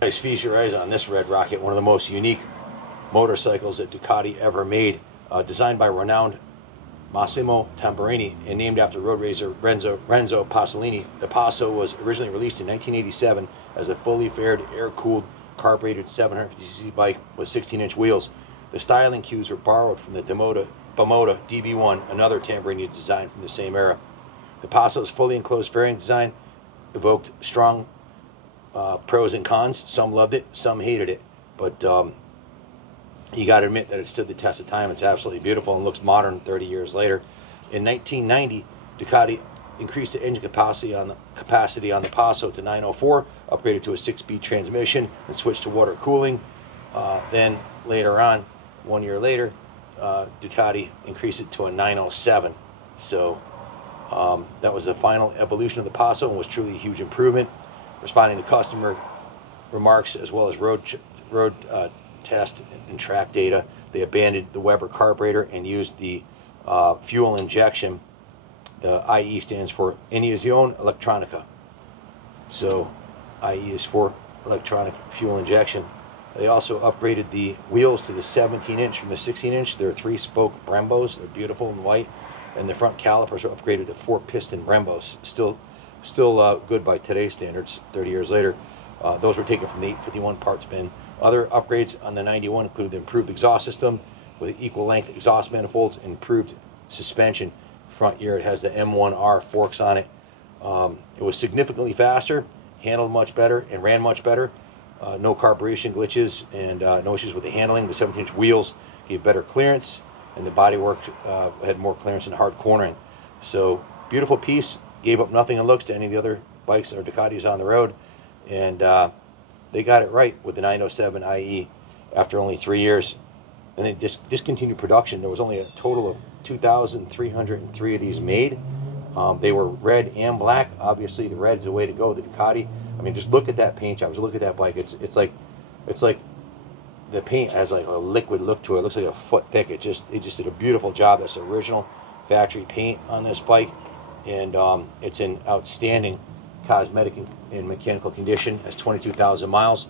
Nice feast your eyes on this Red Rocket, one of the most unique motorcycles that Ducati ever made. Designed by renowned Massimo Tamburini and named after road racer Renzo Pasolini. The Passo was originally released in 1987 as a fully fared, air-cooled, carbureted 750cc bike with 16-inch wheels. The styling cues were borrowed from the Bimota DB1, another Tamburini design from the same era. The Passo's fully enclosed fairing design evoked strong pros and cons. Some loved it, some hated it, but you got to admit that it stood the test of time. It's absolutely beautiful and looks modern 30 years later. In 1990, Ducati increased the engine capacity on the Passo to 904, upgraded to a 6-speed transmission, and switched to water cooling. Then later on, 1 year later, Ducati increased it to a 907. So that was the final evolution of the Passo and was truly a huge improvement. Responding to customer remarks as well as road test and track data, they abandoned the Weber carburetor and used the fuel injection. The IE stands for Iniezione Elettronica. So IE is for electronic fuel injection. They also upgraded the wheels to the 17-inch from the 16-inch. They're 3-spoke Brembos. They're beautiful and white. And the front calipers are upgraded to 4-piston Brembos. Still good by today's standards, 30 years later. Those were taken from the 851 parts bin. Other upgrades on the 91 include the improved exhaust system with equal length exhaust manifolds, improved suspension. Front here it has the M1R forks on it. It was significantly faster, handled much better, and ran much better. No carburation glitches and no issues with the handling. The 17-inch wheels gave better clearance, and the bodywork had more clearance and hard cornering. So beautiful piece. Gave up nothing in looks to any of the other bikes or Ducatis on the road, and they got it right with the 907 IE after only 3 years. And they discontinued production. There was only a total of 2,303 of these made. They were red and black. Obviously, the red is the way to go. The Ducati. I mean, just look at that paint job. Just look at that bike. It's like the paint has like a liquid look to it. It looks like a foot thick. It just did a beautiful job. That's original factory paint on this bike, and it's in outstanding cosmetic and mechanical condition. Has 22,000 miles.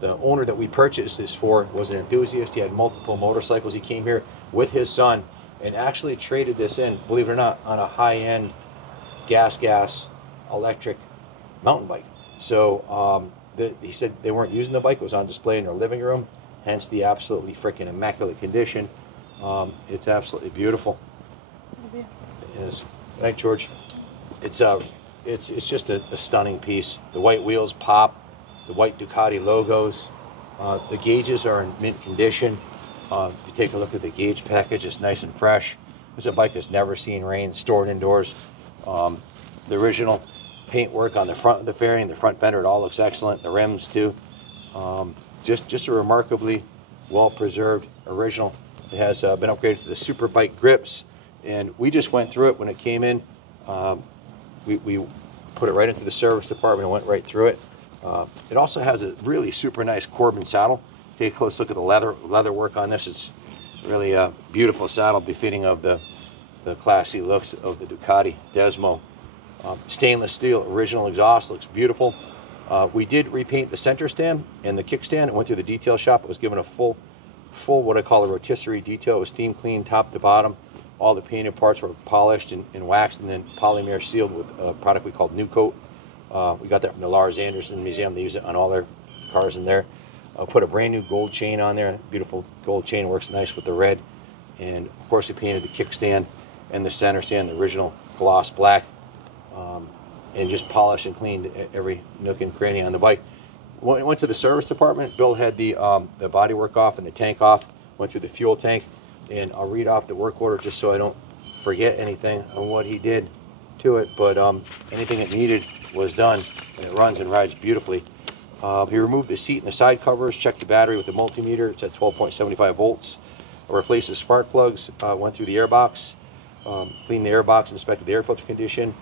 The owner that we purchased this for was an enthusiast. He had multiple motorcycles. He came here with his son and actually traded this in, believe it or not, on a high-end gas electric mountain bike. So he said they weren't using the bike. It was on display in their living room, hence the absolutely freaking immaculate condition. It's absolutely beautiful. It is. Thanks, George. It's just a stunning piece. The white wheels pop, the white Ducati logos. The gauges are in mint condition. If you take a look at the gauge package, it's nice and fresh. It's a bike that's never seen rain, stored indoors. The original paintwork on the front of the fairing, the front fender, it all looks excellent. The rims too. Just a remarkably well-preserved original. It has been upgraded to the Superbike grips, and we just went through it when it came in. We put it right into the service department and went right through it. It also has a really super nice Corbin saddle. Take a close look at the leather work on this. It's really a beautiful saddle, befitting of the classy looks of the Ducati Desmo. Stainless steel original exhaust, looks beautiful. We did repaint the center stand and the kickstand. It went through the detail shop. It was given a full what I call a rotisserie detail. It was steam clean top to bottom. All the painted parts were polished and waxed and then polymer sealed with a product we called New Coat. We got that from the Lars Anderson Museum. They use it on all their cars in there. Put a brand new gold chain on there. Beautiful gold chain, works nice with the red. And of course we painted the kickstand and the center stand, the original gloss black, and just polished and cleaned every nook and cranny on the bike. Went to the service department. Bill had the body work off and the tank off. Went through the fuel tank, and I'll read off the work order just so I don't forget anything on what he did to it. But anything it needed was done, and it runs and rides beautifully. He removed the seat and the side covers, checked the battery with the multimeter. It's at 12.75 volts. Replaced the spark plugs, went through the airbox, cleaned the airbox, inspected the air filter condition,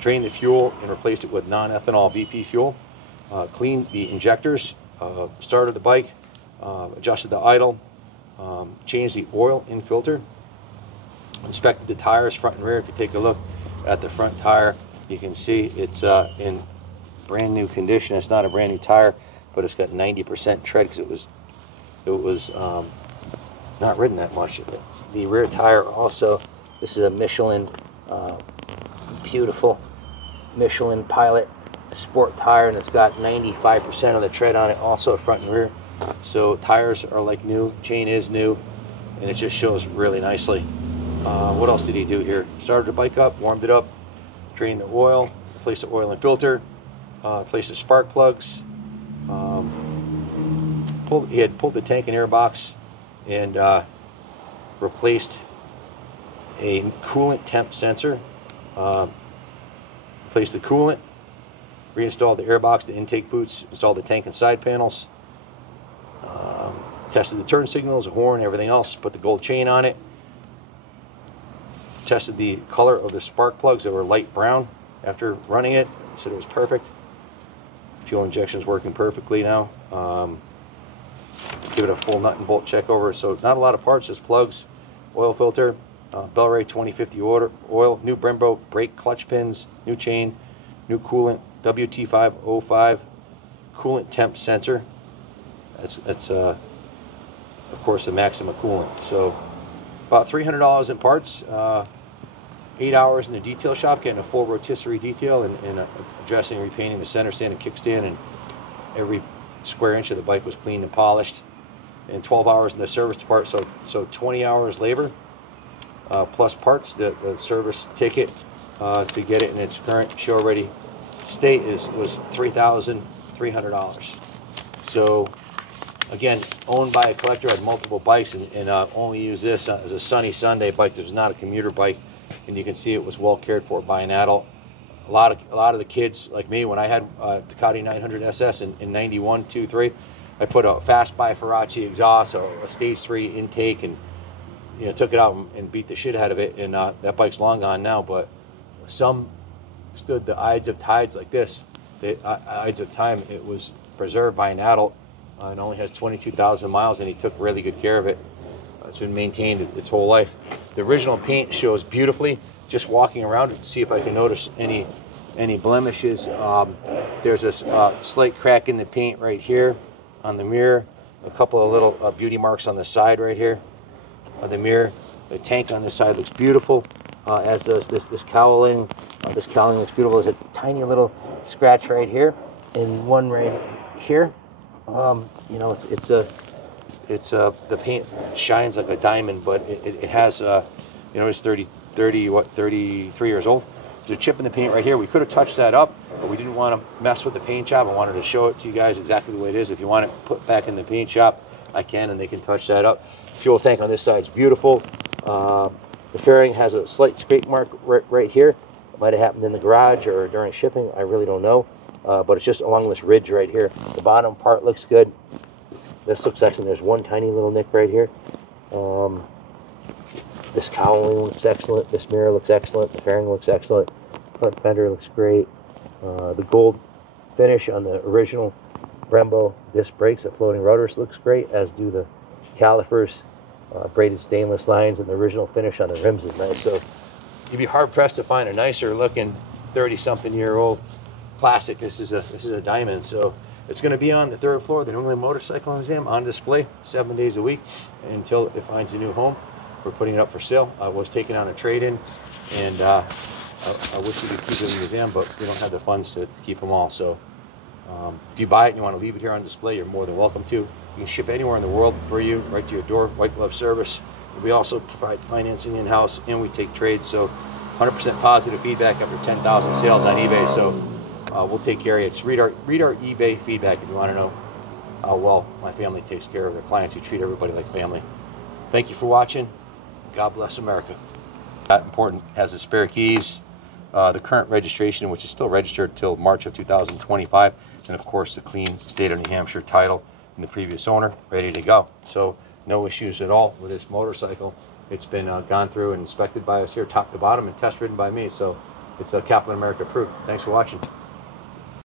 drained the fuel and replaced it with non-ethanol VP fuel, cleaned the injectors, started the bike, adjusted the idle, changed the oil in filter, inspected the tires front and rear. If you take a look at the front tire, you can see it's in brand new condition. It's not a brand new tire. but it's got 90% tread because it was not ridden that much. The rear tire also, this is a Michelin, beautiful Michelin Pilot sport tire, and it's got 95% of the tread on it, also front and rear. So tires are like new, chain is new, and it just shows really nicely. What else did he do here? Started the bike up, warmed it up, drained the oil, replaced the oil and filter, replaced the spark plugs. He had pulled the tank and air box and replaced a coolant temp sensor, replaced the coolant, reinstalled the air box, the intake boots, installed the tank and side panels, tested the turn signals, the horn, everything else, put the gold chain on it, tested the color of the spark plugs that were light brown after running it, said it was perfect. Fuel injection is working perfectly now. Give it a full nut and bolt check over. So not a lot of parts, just plugs, oil filter, Bellray 2050 oil, new Brembo brake clutch pins, new chain, new coolant, WT505 coolant temp sensor. That's of course the Maxima coolant. So about $300 in parts, 8 hours in the detail shop getting a full rotisserie detail and addressing and repainting the center stand and kickstand, and every square inch of the bike was cleaned and polished, and 12 hours in the service department. So 20 hours labor plus parts. The service ticket to get it in its current show ready state was $3,300. So again, owned by a collector, had multiple bikes, and only used this as a sunny Sunday bike. This was not a commuter bike, and you can see it was well cared for by an adult. A lot of the kids like me, when I had Ducati 900 SS in 91, 2, 3, I put a fast by Faraci exhaust, a stage 3 intake, and took it out and beat the shit out of it. And that bike's long gone now, but some stood the Ides of Tides like this. The Ides of Time, it was preserved by an adult. It only has 22,000 miles, and he took really good care of it. It's been maintained its whole life. The original paint shows beautifully. Just walking around it to see if I can notice any blemishes. There's a slight crack in the paint right here on the mirror. A couple of little beauty marks on the side right here of the mirror. The tank on this side looks beautiful, as does this cowling. This cowling looks beautiful. There's a tiny little scratch right here and one right here. The paint shines like a diamond, but it has it's 33 years old. There's a chip in the paint right here. We could have touched that up, but we didn't want to mess with the paint job. I wanted to show it to you guys exactly the way it is. If you want it put back in the paint shop, I can, and they can touch that up. Fuel tank on this side is beautiful. The fairing has a slight scrape mark right here. It might have happened in the garage or during shipping. I really don't know. But it's just along this ridge right here. The bottom part looks good. This looks excellent. There's one tiny little nick right here. This cowling looks excellent. This mirror looks excellent. The fairing looks excellent. Front fender looks great. The gold finish on the original Brembo disc brakes and floating rotors looks great, as do the calipers. Braided stainless lines, and the original finish on the rims is nice. So you'd be hard pressed to find a nicer looking 30-something-year-old classic. This is a diamond. So it's going to be on the 3rd floor of the New England Motorcycle Museum on display 7 days a week until it finds a new home. We're putting it up for sale. I was taking on a trade-in, and I wish we could keep it in the museum, but we don't have the funds to keep them all. So if you buy it and you want to leave it here on display, you're more than welcome to. You can ship anywhere in the world for you, right to your door, white glove service. We also provide financing in-house, and we take trades. So 100% positive feedback after 10,000 sales on eBay. So we'll take care of you. Just read our eBay feedback if you want to know how well my family takes care of their clients. We treat everybody like family. Thank you for watching. God bless America. That important, has the spare keys, the current registration, which is still registered till March of 2025, and of course the clean state of New Hampshire title and the previous owner, ready to go. So no issues at all with this motorcycle. It's been gone through and inspected by us here top to bottom and test ridden by me. So it's Kaplan America approved. Thanks for watching.